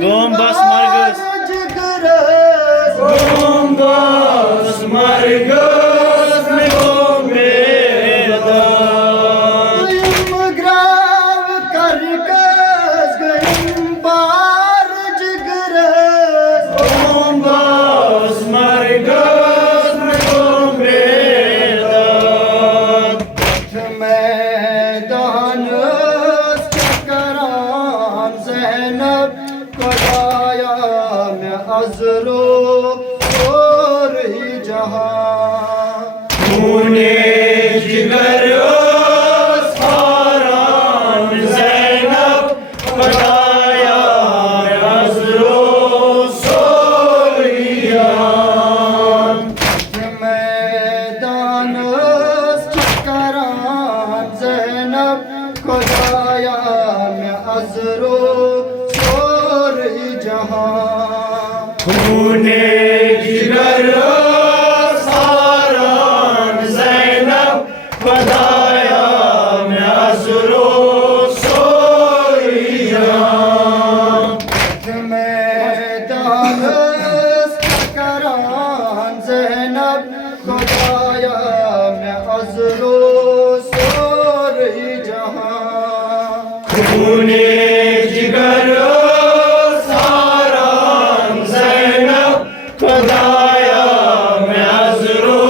Gombas margus. Gombas margus me gombeda. Grav karkas gayim bar jigras. Gombas margus me gombeda. मैदान चकरान ज़ैनब खुदाया में अज़रो और ही जहां खूने जिगर सारान ज़ैनब खुदाया में अज़रो सोरियान मैदान चकरान ज़ैनब खुदाया में अज़रो और ही जहां खूने जिगर सारान ज़ैनब खुदाया में अज़रो सोरियान मैदान चकरान ज़ैनब खुदाया में अज़रो सोर ही जहां खूने जिगर सारान ज़ैनब खुदाया में अज़रो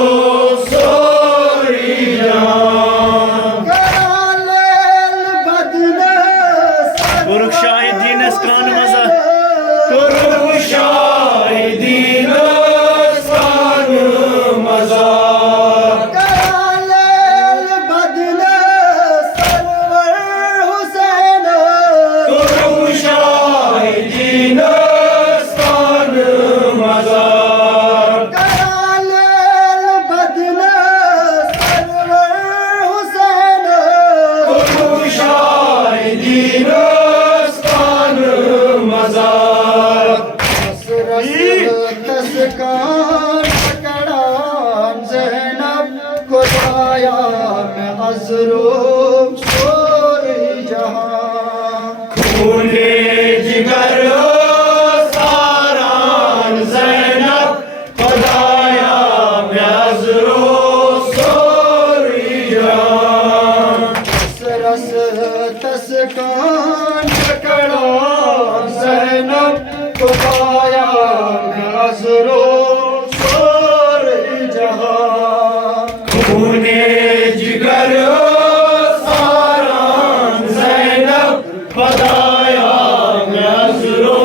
सोरियान करालेल बदले Kuruk şahidin eskanımıza Kuruk şahidin eskanımıza करालेल बदले server Hussain Kuruk şahidin eskanımıza करालेल बदले server Hussain Kuruk şahidin eskanımıza तस्कान करान ज़ैनब खुदाया में अज़रो सोर जहां खूने जिगर सारान ज़ैनब खुदाया में अज़रो सोरियान रस तस्कान करान ज़ैनब खुदाया में अज़रो सोर जहां खूने जिगर सारान ज़ैनब खुदाया में अज़रो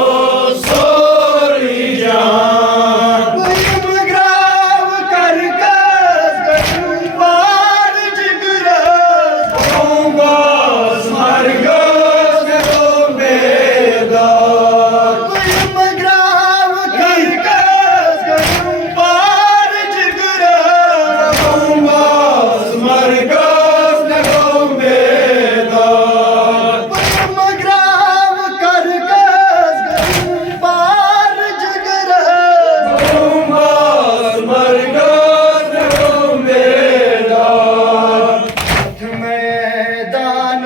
सोरियान गयम ग्राव करकस गयम बार जिगरस Gombas margus me gombeda गयम ग्राव करकस गयम बार जिगरस Gombas margus me gombeda गयम ग्राव करकस गयम बार जिगरस Gombas margus me gombeda मैदान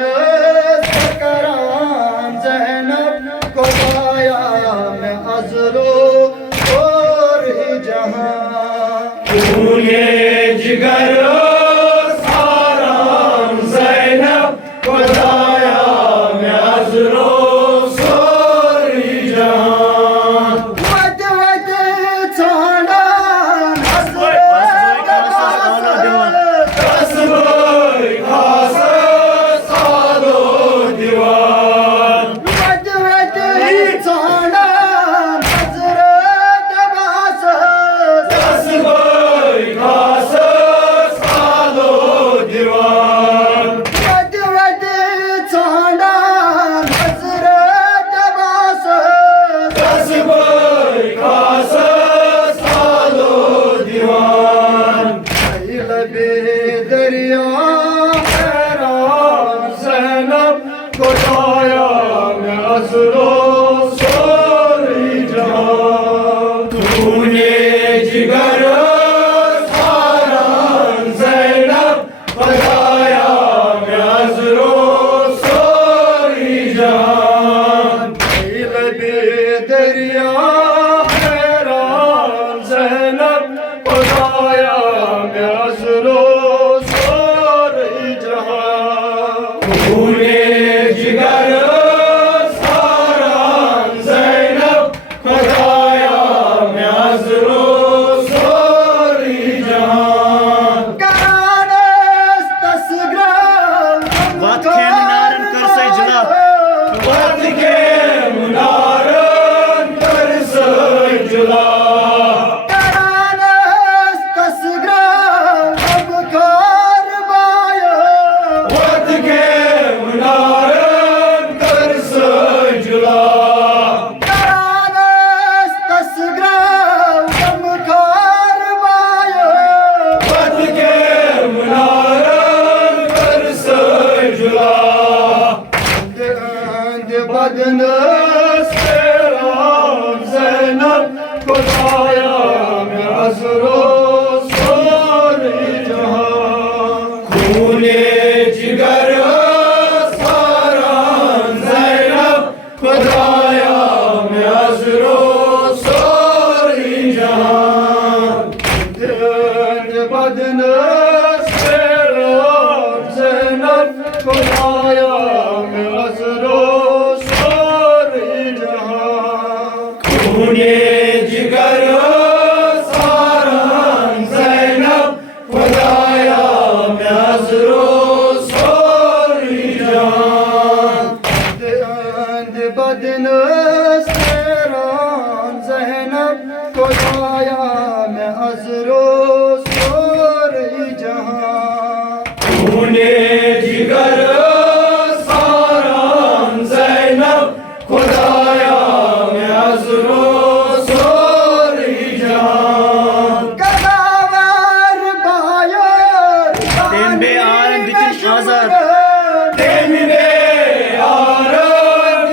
सकरान ज़ैनब खुदाया में अज़रो और ही जहां खूने जिगर सारान ज़ैनब खुदाया में अज़रो सोरियान वद वद छाड़ा कसबोई खास सादो दीवान वद वद छाड़ा हज़रत बास कसबोई खास दरिया हैरान ज़ैनब खुदाया मैं अज़रो सारे जहां खूने जिगर सारान ज़ैनब खुदाया मैं अज़रो सारे जहां करानस तस्ग्राम Vat keminaran kırsa icla. वत के मुनारन कर सजुला करानस तस्ग्राम कारबाया वत के मुनारन कर सजुला करानस तस्ग्राम कारबाया वत के मुनारन कर सजुला बदन सेरान ज़ैनब खुदाया मैं अज़रो सारे जहां खूने जिगर सारान ज़ैनब खुदाया मैं अज़रो सारे जहां बदन सेरान ज़ैनब खुदाया मैं अज़रो सारे जहां खूने जिगर सारान ज़ैनब खुदाया मैं अज़रो सारे जहां बदन सेरान ज़ैनब खुदाया मैं अज़रो सोरे जहां खूने जिगर सारान ज़ैनब खुदाया मैं अज़रो सारे जहां कदावर बायर Dembe ağrın dikin azar. तेमिने आरद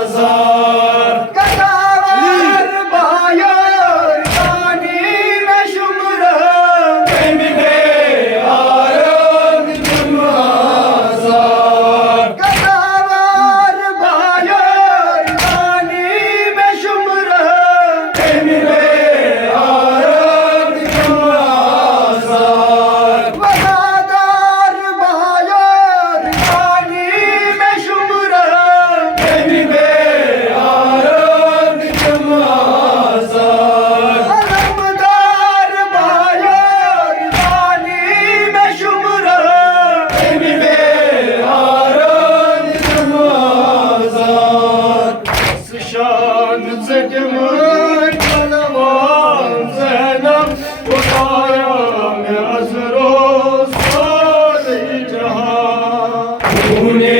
जमाज़ार कदावर बायर पानी में शुमरा तेमिने आरद जमाज़ार कदावर बायर पानी में शुमरा तेमिने आरद जमाज़ार वफादार बायर पानी में शुमरा तेमिने आरद जमाज़ार अलमदार बायर पानी में शुमरा तेमिने आरद जमाज़ार शान ज़जमन पलवान ज़ैनब खुदाया मैं अज़रो सारे जहां खूने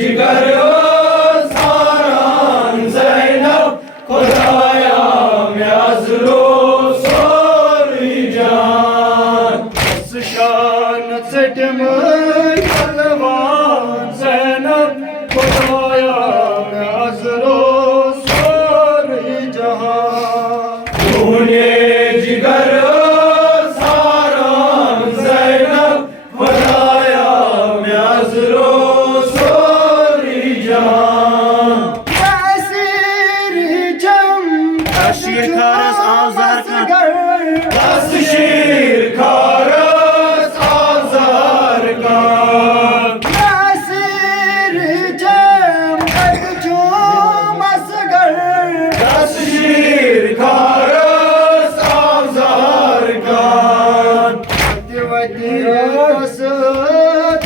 जिगर सारान ज़ैनब खुदाया मैं अज़रो सारे जहां शान ज़जमन पलवान ज़ैनब खुदाया मैं अज़रो सारे जहां खूने जिगर सारान ज़ैनब खुदाया मैं अज़रो सारे जहां ऐसी जम Aşir karız avzar kan. दस शीर खारस आज़ार का ऐसी जम जो मसगर दस शीर खारस आज़ार का दिवस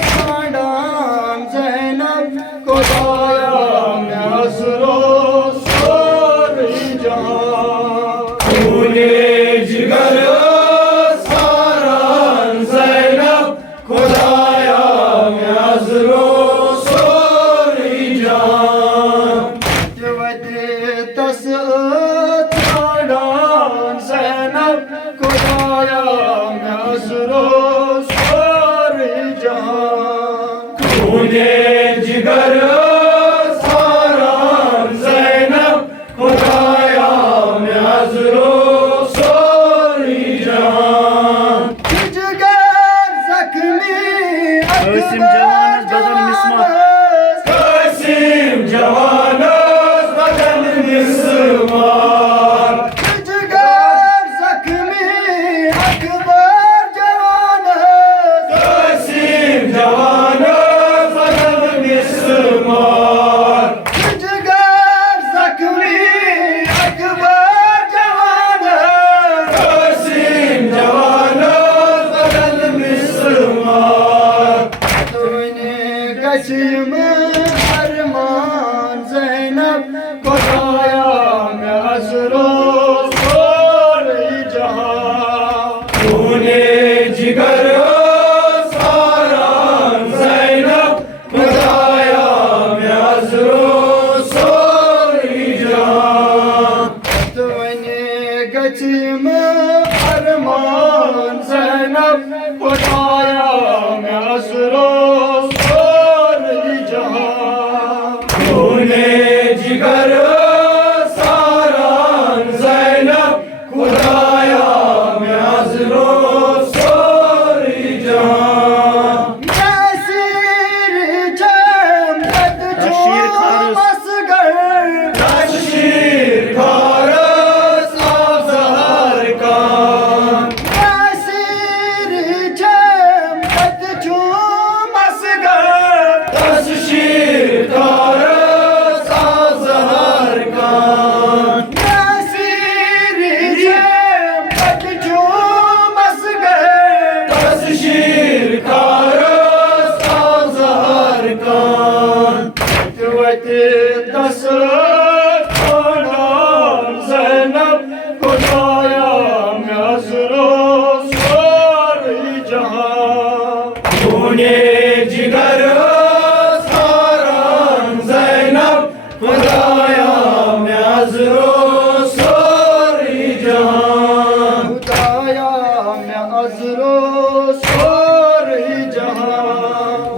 तांडाम ज़ैनब खुदाया मैं अज़रो सारे जहां खूने जिगर सारान azro